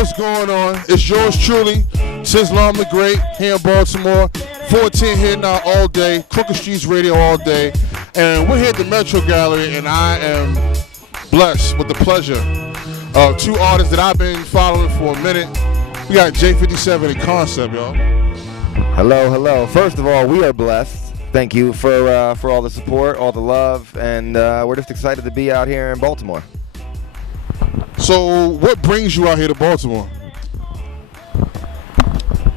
What's going on? It's yours truly, Sizzlom the Great, here in Baltimore. 410 all day, Crooked Streets Radio all day. And we're here at the Metro Gallery, and I am blessed with the pleasure of two artists that I've been following for a minute. We got J57 and Wkoncept, y'all. Hello, hello. First of all, we are blessed. Thank you for all the support, all the love, and we're just excited to be out here in Baltimore. So what brings you out here to Baltimore?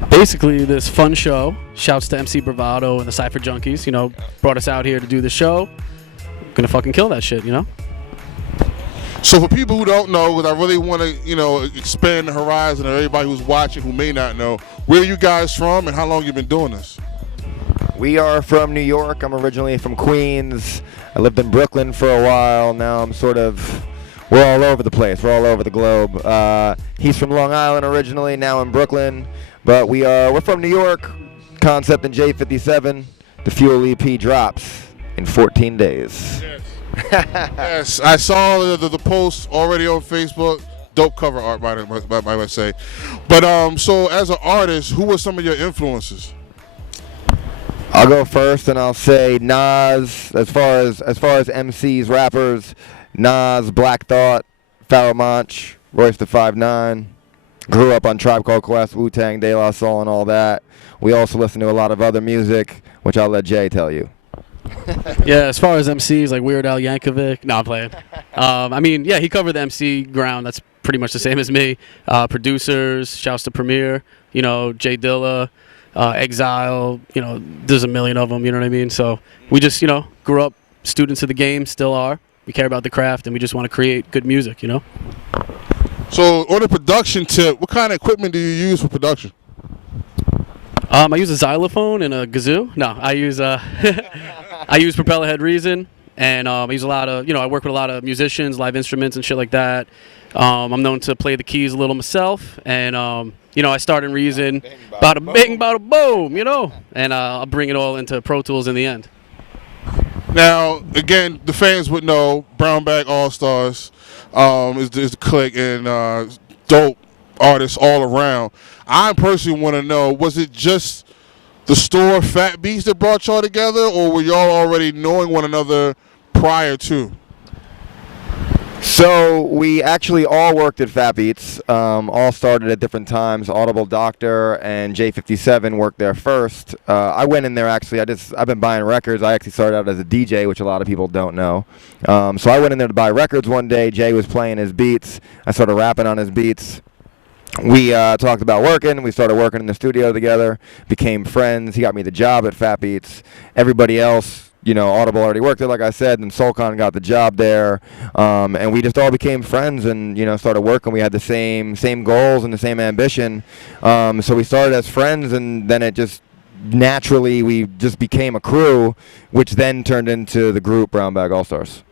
Basically, this fun show. Shouts to MC Bravado and the Cypher Junkies. You know, brought us out here to do the show. Gonna fucking kill that shit, you know? So for people who don't know, because I really want to, expand the horizon of everybody who's watching who may not know, where are you guys from and how long you been doing this? We are from New York. I'm originally from Queens. I lived in Brooklyn for a while. Now I'm we're all over the place. We're all over the globe. He's from Long Island originally, now in Brooklyn. But we're from New York. Wkoncept and J57. The Fuel EP drops in 14 days. Yes, yes. I saw the post already on Facebook. Dope cover art, I might say. But so as an artist, who were some of your influences? I'll go first, and I'll say Nas. As far as MCs, rappers, Nas, Black Thought, Pharoah Monch, Royce the 5'9". Grew up on Tribe Called Quest, Wu-Tang, De La Soul, and all that. We also listen to a lot of other music, which I'll let Jay tell you. Yeah, as far as MCs, like Weird Al Yankovic. No, I'm playing. I mean, yeah, he covered the MC ground. That's pretty much the same as me. Producers, shouts to Premier, Jay Dilla, Exile, there's a million of them, you know what I mean? So we just, grew up students of the game, still are. We care about the craft, and we just want to create good music, So on the production tip, what kind of equipment do you use for production? I use a xylophone and a kazoo. No, I use I use propeller head Reason, and I use a lot of, I work with a lot of musicians, live instruments and shit like that. I'm known to play the keys a little myself, and I start in Reason, bada bing, bada boom, and I'll bring it all into Pro Tools in the end. Now, again, the fans would know Brownback AllStars is the clique, and dope artists all around. I personally want to know, was it just the store Fat Beats that brought y'all together, or were y'all already knowing one another prior to? So we actually all worked at Fat Beats, all started at different times. Audible Doctor and J57 worked there first. I went in there actually, I've been buying records. I actually started out as a DJ, which a lot of people don't know. So I went in there to buy records one day. Jay was playing his beats. I started rapping on his beats. We talked about working. We started working in the studio together, became friends. He got me the job at Fat Beats. Everybody else, Audible already worked there, like I said, and Soulcon got the job there. And we just all became friends and, started working. We had the same goals and the same ambition. So we started as friends, and then it just naturally, we just became a crew, which then turned into the group Brownback AllStars.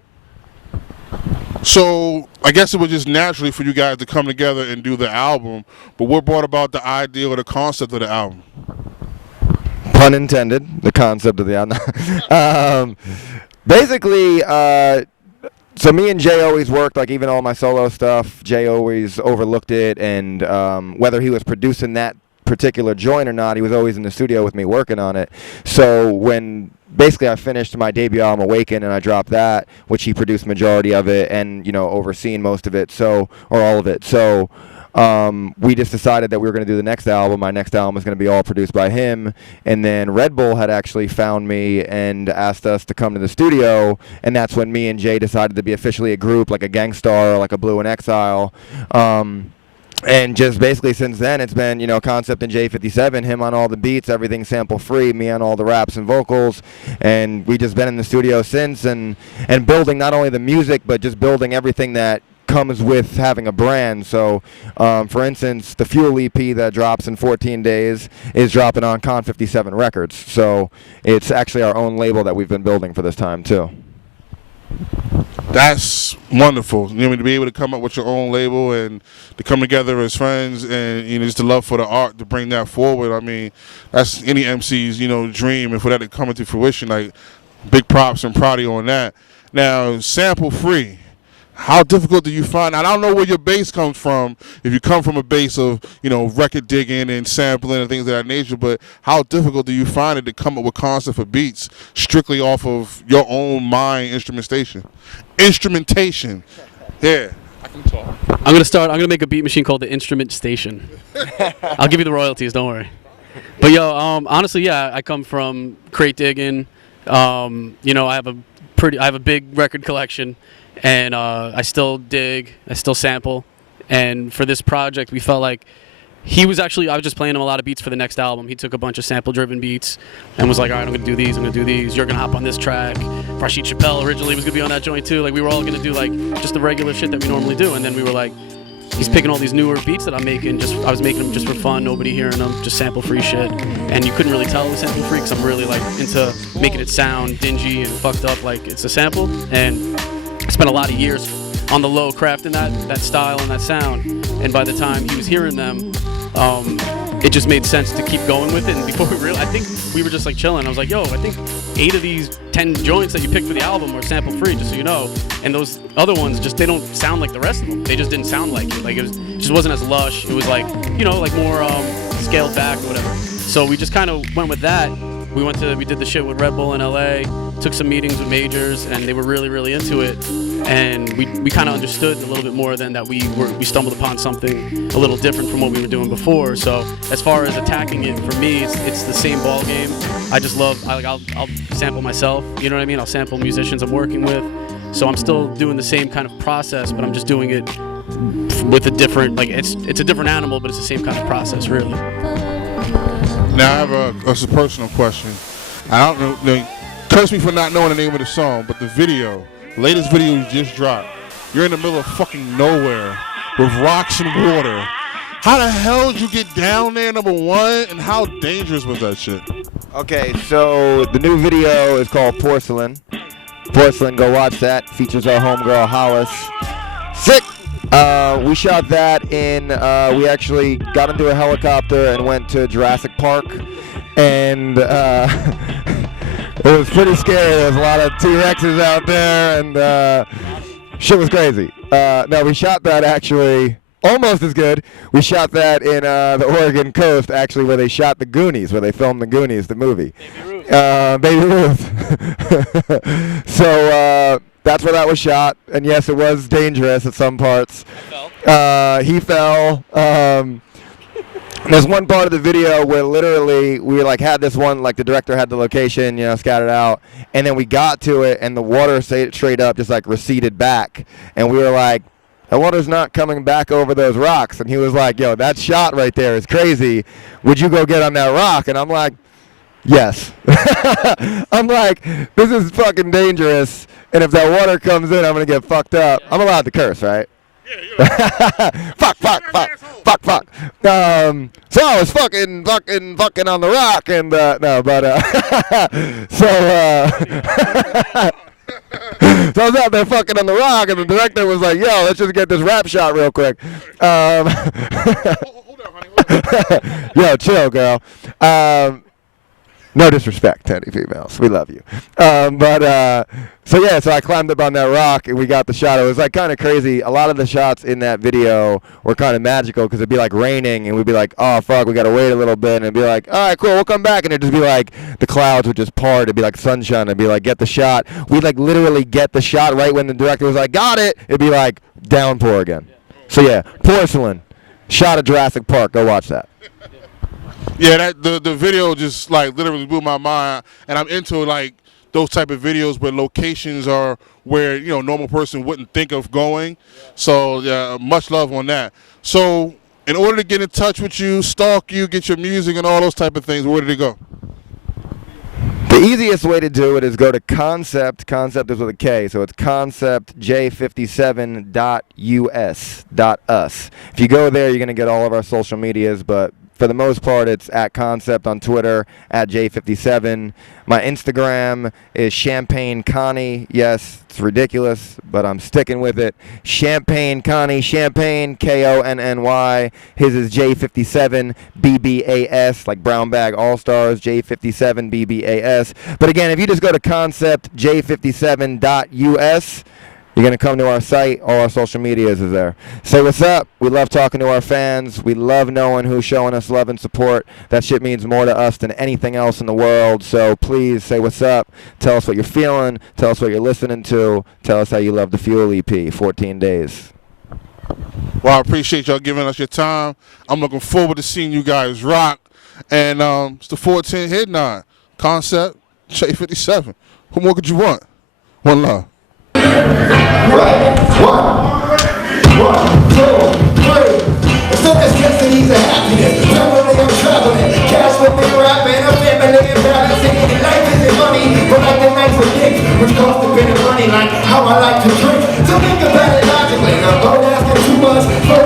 So I guess it was just naturally for you guys to come together and do the album, but what brought about the idea or the concept of the album? Pun intended, the concept of the album. Basically, so me and Jay always worked, like even all my solo stuff, Jay always overlooked it, and whether he was producing that particular joint or not, he was always in the studio with me working on it. So when basically I finished my debut album Awaken, and I dropped that, which he produced majority of it and overseen most of it, or all of it. So we just decided that we were going to do the next album. My next album was going to be all produced by him, and then Red Bull had actually found me and asked us to come to the studio, and that's when me and Jay decided to be officially a group, like a Gangstar, like a Blue in Exile. And just basically since then, it's been, Wkoncept and J57, him on all the beats, everything sample free, me on all the raps and vocals. And we just been in the studio since and building not only the music, but just building everything that comes with having a brand. So, for instance, the Fuel EP that drops in 14 days is dropping on Con57 Records. So it's actually our own label that we've been building for this time, too. That's wonderful. To be able to come up with your own label and to come together as friends and just the love for the art to bring that forward. I mean, that's any MC's dream, and for that to come into fruition, like big props and proud of you on that. Now, sample free. How difficult do you find? I don't know where your bass comes from. If you come from a base of, record digging and sampling and things of that nature, but how difficult do you find it to come up with concepts for beats strictly off of your own mind instrumentation? Instrumentation. Yeah. I can talk. I'm gonna make a beat machine called the Instrument Station. I'll give you the royalties, don't worry. But yo, honestly, yeah, I come from crate digging. I have a big record collection, and I still dig, I still sample. And for this project, we felt like I was just playing him a lot of beats for the next album. He took a bunch of sample-driven beats and was like, all right, I'm gonna do these, You're gonna hop on this track. Rashid Chappelle originally was gonna be on that joint too. Like, we were all gonna do like just the regular shit that we normally do. And then we were like, he's picking all these newer beats that I'm making. I was making them just for fun, nobody hearing them, just sample-free shit. And you couldn't really tell it was sample-free because I'm really like into making it sound dingy and fucked up like it's a sample. And I spent a lot of years on the low crafting that style and that sound. And by the time he was hearing them, it just made sense to keep going with it. And before I think we were just like chilling. I was like, yo, I think 8 of these 10 joints that you picked for the album are sample free, just so you know. And those other ones they don't sound like the rest of them. They just didn't sound like it. Like it just wasn't as lush. It was like, like more scaled back or whatever. So we just kind of went with that. We did the shit with Red Bull in LA, took some meetings with majors, and they were really, really into it. And we kind of understood a little bit more than that we stumbled upon something a little different from what we were doing before. So as far as attacking it, for me, it's the same ball game. I just love, I'll sample myself, you know what I mean? I'll sample musicians I'm working with. So I'm still doing the same kind of process, but I'm just doing it with a different, like it's a different animal, but it's the same kind of process, really. Now I have a personal question. I don't know, curse me for not knowing the name of the song, but the latest video you just dropped, you're in the middle of fucking nowhere with rocks and water. How the hell did you get down there, number one, and how dangerous was that shit? Okay, so the new video is called Porcelain. Porcelain, go watch that. Features our homegirl Hollis. Sick! We shot that we actually got into a helicopter and went to Jurassic Park, and it was pretty scary. There was a lot of T-Rexes out there, and shit was crazy. No, we shot that actually almost as good. We shot that in the Oregon coast, actually, where they shot the Goonies, where they filmed the Goonies, the movie. Baby Ruth. So that's where that was shot, and yes, it was dangerous at some parts. He fell. There's one part of the video where literally we had this one, the director had the location, scattered out, and then we got to it, and the water straight up just receded back, and we were like, the water's not coming back over those rocks. And he was like, yo, that shot right there is crazy. Would you go get on that rock? And I'm like, yes. I'm like, this is fucking dangerous, and if that water comes in, I'm gonna get fucked up. I'm allowed to curse, right? Fuck. So I was fucking on the rock, and so I was out there fucking on the rock, and the director was like, yo, let's just get this rap shot real quick. Hold on, honey. Yo, chill, girl. No disrespect to any females. We love you. So I climbed up on that rock and we got the shot. It was kind of crazy. A lot of the shots in that video were kind of magical because it'd be raining and we'd be like, oh, fuck, we got to wait a little bit. And it'd be like, all right, cool, we'll come back. And it'd just be the clouds would just part. It'd be sunshine. It'd be get the shot. We'd literally get the shot right when the director was like, got it. It'd be downpour again. So yeah, Porcelain, shot at Jurassic Park. Go watch that. Yeah, the video just literally blew my mind, and I'm into those type of videos where locations are where normal person wouldn't think of going. So yeah, much love on that. So in order to get in touch with you, stalk you, get your music and all those type of things, where did it go? The easiest way to do it is go to Wkoncept. Concept is with a K, so it's Wkoncept J57.us. If you go there, you're gonna get all of our social medias, but for the most part, it's at Wkoncept on Twitter, at J57. My Instagram is Champagne Connie. Yes, it's ridiculous, but I'm sticking with it. Champagne Connie, Champagne, Konny. His is J57 BBAS, like Brownback AllStars, J57 BBAS. But again, if you just go to Wkoncept J57.us, You're going to come to our site. All our social medias is there. Say what's up. We love talking to our fans. We love knowing who's showing us love and support. That shit means more to us than anything else in the world. So please say what's up. Tell us what you're feeling. Tell us what you're listening to. Tell us how you love the Fuel EP, 14 days. Well, I appreciate y'all giving us your time. I'm looking forward to seeing you guys rock. And it's the 410 Wkoncept, J57. What more could you want? One love. Right. One, two, three. It's not this destinies of happiness. Traveling, I'm traveling. Cash with me rapping. A family and balancing. Life isn't money, but like the nights with kicks, which cost a bit of money, like how I like to drink. So think about it logically. I'm not asking too much for